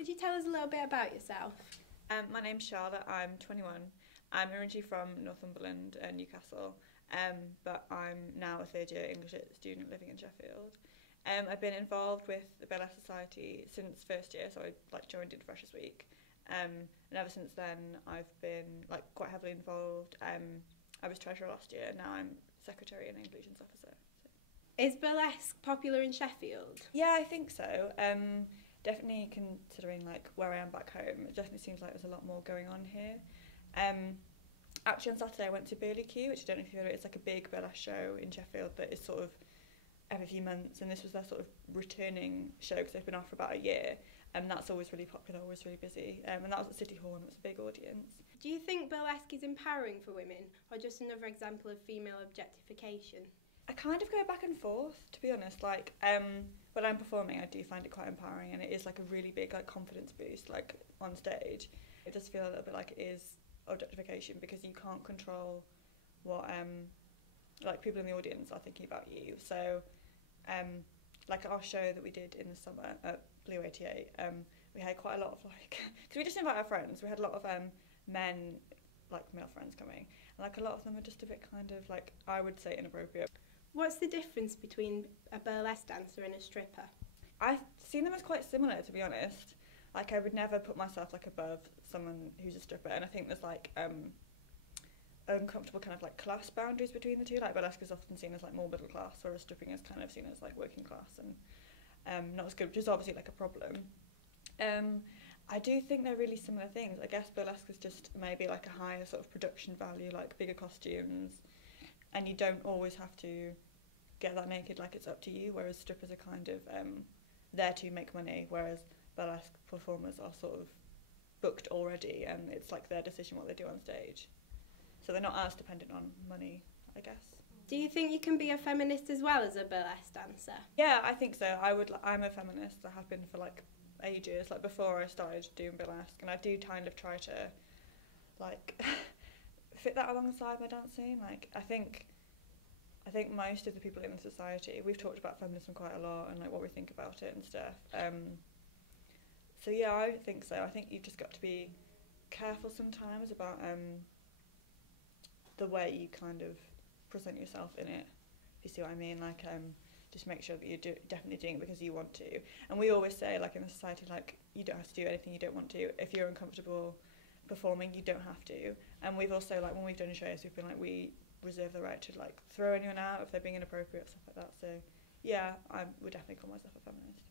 Could you tell us a little bit about yourself? My name's Charlotte, I'm 21. I'm originally from Northumberland and Newcastle, but I'm now a third year English student living in Sheffield. I've been involved with the Burlesque Society since first year, so I joined in Freshers Week. And ever since then I've been quite heavily involved. I was treasurer last year, now I'm secretary and inclusions officer. So. Is burlesque popular in Sheffield? Yeah, I think so. Definitely considering where I am back home, it definitely seems like there's a lot more going on here. Actually on Saturday I went to Burlesque, which I don't know if you've heard of it. It's like a big burlesque show in Sheffield that is sort of every few months, and this was their sort of returning show because they've been off for about a year, and that's always really popular, always really busy, and that was at City Hall and it was a big audience. Do you think burlesque is empowering for women, or just another example of female objectification? I kind of go back and forth, to be honest. When I'm performing, I do find it quite empowering, and it is a really big confidence boost on stage. It does feel a little bit like it is objectification because you can't control what people in the audience are thinking about you. So our show that we did in the summer at Blue 88, we had quite a lot of because we just invite our friends, we had a lot of men, male friends coming, and a lot of them are just a bit I would say inappropriate. What's the difference between a burlesque dancer and a stripper? I've seen them as quite similar, to be honest. I would never put myself above someone who's a stripper, and I think there's uncomfortable class boundaries between the two. Burlesque is often seen as more middle class, whereas stripping is kind of seen as working class and not as good, which is obviously a problem. I do think they're really similar things. I guess burlesque is just maybe a higher sort of production value, bigger costumes, and you don't always have to get that naked, it's up to you, whereas strippers are kind of there to make money, whereas burlesque performers are sort of booked already, and it's their decision what they do on stage. So they're not as dependent on money, I guess. Do you think you can be a feminist as well as a burlesque dancer? Yeah, I think so. I'm a feminist. I have been for ages, before I started doing burlesque, and I do kind of try to fit that alongside my dancing. I think most of the people in the society, we've talked about feminism quite a lot and what we think about it and stuff. So yeah, I think so. I think you've just got to be careful sometimes about the way you kind of present yourself in it, if you see what I mean. Just make sure that you're definitely doing it because you want to. And we always say, in the society, you don't have to do anything you don't want to. If you're uncomfortable performing, you don't have to. And we've also, when we've done shows, we've been we reserve the right to throw anyone out if they're being inappropriate, stuff like that. So yeah, I would definitely call myself a feminist.